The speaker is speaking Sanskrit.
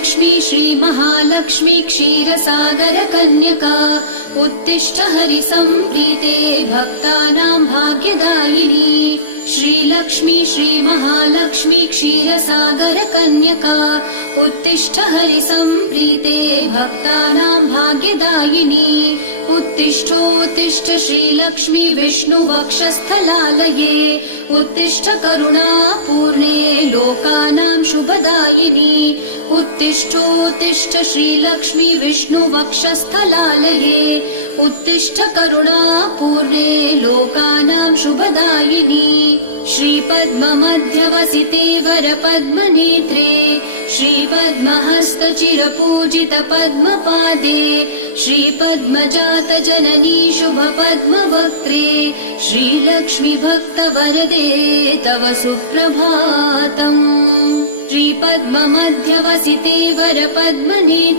श्रीलक्ष्मी श्रीमहालक्ष्मी क्षीरसागरकन्यका उत्तिष्ठ हरिसम्प्रीते भक्तानां भाग्यदायिनी। श्रीलक्ष्मी श्रीमहालक्ष्मी क्षीरसागरकन्यका उत्तिष्ठ हरिसम्प्रीते भक्तानां भाग्यदायिनी। उत्तिष्ठोत्तिष्ठ श्रीलक्ष्मी विष्णुवक्षस्थलालये उत्तिष्ठ करुणापूर्णे लोकानां शुभदायिनी। उत्तिष्ठोत्तिष्ठ श्रीलक्ष्मी विष्णुवक्षस्थलालये उत्तिष्ठ करुणापूर्णे लोकानां शुभदायिनी। श्रीपद्ममध्यवसिते वरपद्मनेत्रे श्रीपद्महस्तचिरपूजित पद्मपादे श्रीपद्मजातजननी शुभपद्मवक्त्रे श्रीलक्ष्मी भक्तवरदे तव सुप्रभातम्। श्रीपद्ममध्यवसिते वरपद्मनेत्रे